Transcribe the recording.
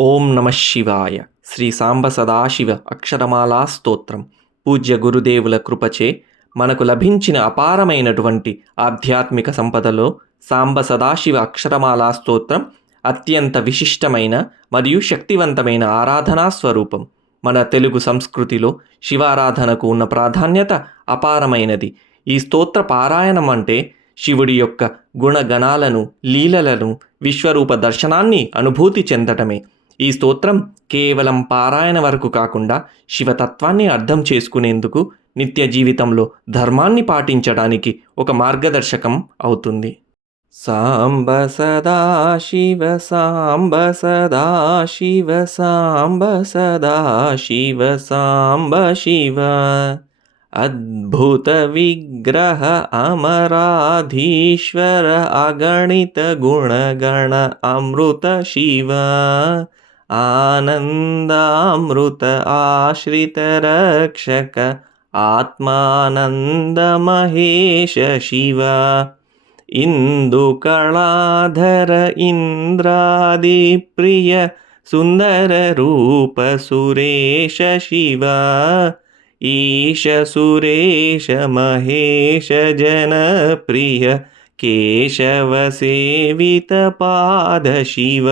ఓం నమ శివాయ. శ్రీ సాంబ సదాశివ అక్షరమాలా స్తోత్రం. పూజ్య గురుదేవుల కృపచే మనకు లభించిన అపారమైనటువంటి ఆధ్యాత్మిక సంపదలో సాంబ సదాశివ అక్షరమాలా స్తోత్రం అత్యంత విశిష్టమైన మరియు శక్తివంతమైన ఆరాధనా స్వరూపం. మన తెలుగు సంస్కృతిలో శివారాధనకు ఉన్న ప్రాధాన్యత అపారమైనది. ఈ స్తోత్ర పారాయణం అంటే శివుడి యొక్క గుణగణాలను, లీలలను, విశ్వరూప దర్శనాన్ని అనుభూతి చెందటమే. ఈ స్తోత్రం కేవలం పారాయణ వరకు కాకుండా శివతత్వాన్ని అర్థం చేసుకునేందుకు, నిత్య జీవితంలో ధర్మాన్ని పాటించడానికి ఒక మార్గదర్శకం అవుతుంది. సాంబ సదాశివ సాంబ సదాశివ సాంబ సదాశివ సాంబ శివ అద్భుత విగ్రహ అమరాధీశ్వర అగణిత గుణగణ అమృత శివ ఆనందామృత ఆశ్రిత రక్షక ఆత్మానంద మహేశ శివ ఇందుకళాధర ఇంద్రాది ప్రియ సుందర రూప సురేశ శివ ఈశ సురేశ మహేశ జనప్రియ కేశవ సేవిత పాద శివ